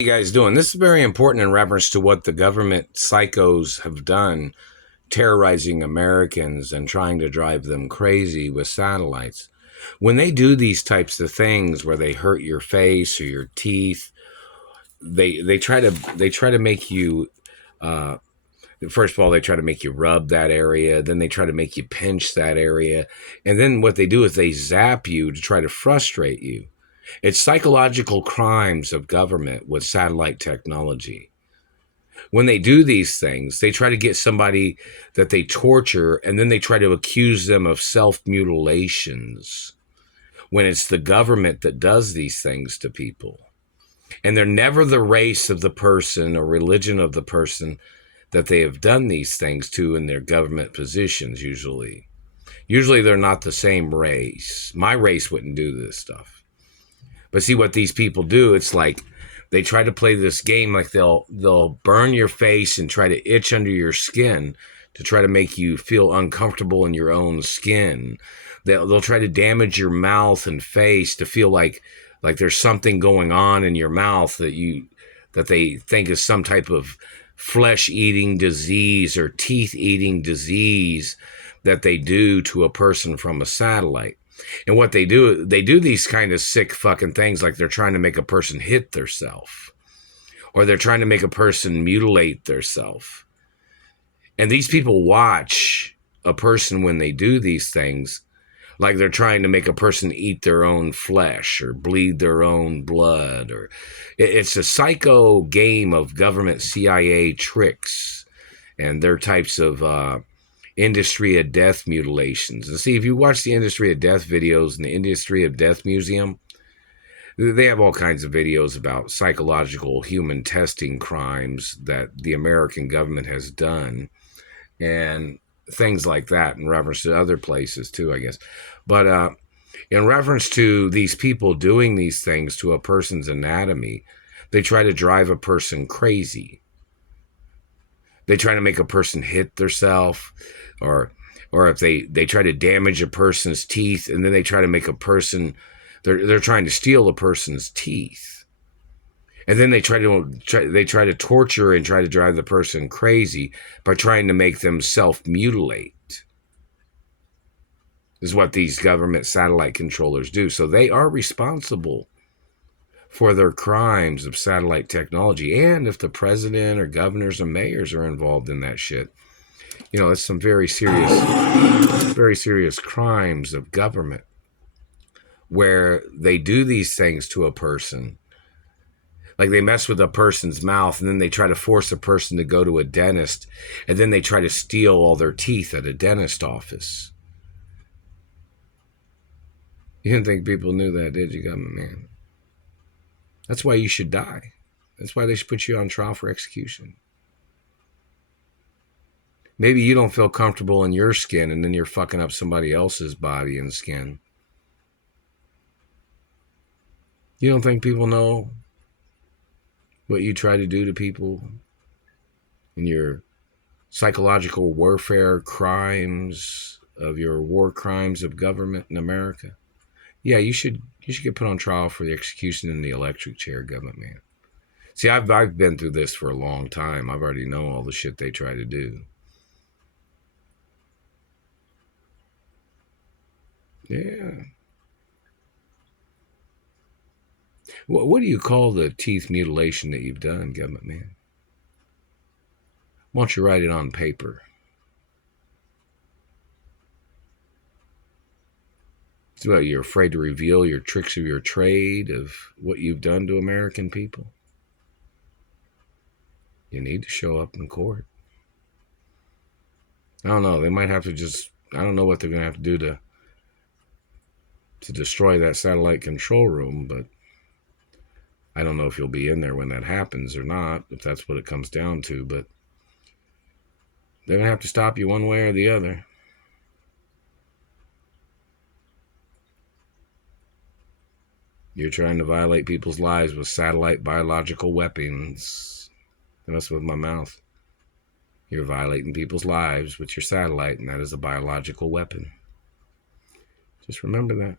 You guys doing? This is very important in reference to what the government psychos have done, terrorizing Americans and trying to drive them crazy with satellites. When they do these types of things where they hurt your face or your teeth, they try to make you first of all, they try to make you rub that area, then they try to make you pinch that area, and then what they do is they zap you to try to frustrate you. It's psychological crimes of government with satellite technology. When they do these things, they try to get somebody that they torture, and then they try to accuse them of self-mutilations when it's the government that does these things to people. And they're never the race of the person or religion of the person that they have done these things to in their government positions, usually. Usually they're not the same race. My race wouldn't do this stuff. But see what these people do, it's like they try to play this game like they'll burn your face and try to itch under your skin to try to make you feel uncomfortable in your own skin. They'll try to damage your mouth and face to feel like there's something going on in your mouth that they think is some type of flesh-eating disease or teeth-eating disease that they do to a person from a satellite. And what they do these kind of sick fucking things like they're trying to make a person hit theirself, or they're trying to make a person mutilate theirself. And these people watch a person when they do these things like they're trying to make a person eat their own flesh or bleed their own blood. Or it's a psycho game of government CIA tricks and their types of industry of death mutilations. And see, if you watch the industry of death videos in the industry of death museum, they have all kinds of videos about psychological human testing crimes that the American government has done and things like that in reference to other places too, I guess. But in reference to these people doing these things to a person's anatomy, they try to drive a person crazy. They try to make a person hit themselves, or if they try to damage a person's teeth, and then they try to make a person, they're trying to steal a person's teeth. And then they try to torture and try to drive the person crazy by trying to make them self-mutilate. Is what these government satellite controllers do. So they are responsible for their crimes of satellite technology. And if the president or governors or mayors are involved in that shit, you know, it's some very serious crimes of government where they do these things to a person. Like they mess with a person's mouth and then they try to force a person to go to a dentist, and then they try to steal all their teeth at a dentist office. You didn't think people knew that, did you, government man? That's why you should die. That's why they should put you on trial for execution. Maybe you don't feel comfortable in your skin, and then you're fucking up somebody else's body and skin. You don't think people know what you try to do to people in your psychological warfare crimes of your war crimes of government in America? Yeah, you should get put on trial for the execution in the electric chair, government man. See, I've been through this for a long time. I've already know all the shit they try to do. Yeah. What do you call the teeth mutilation that you've done, government man? Why don't you write it on paper? So what, you're afraid to reveal your tricks of your trade, of what you've done to American people? You need to show up in court. I don't know. They might have to I don't know what they're going to have to do to destroy that satellite control room, but I don't know if you'll be in there when that happens or not, if that's what it comes down to, but they're going to have to stop you one way or the other. You're trying to violate people's lives with satellite biological weapons. I mess with my mouth. You're violating people's lives with your satellite, and that is a biological weapon. Just remember that.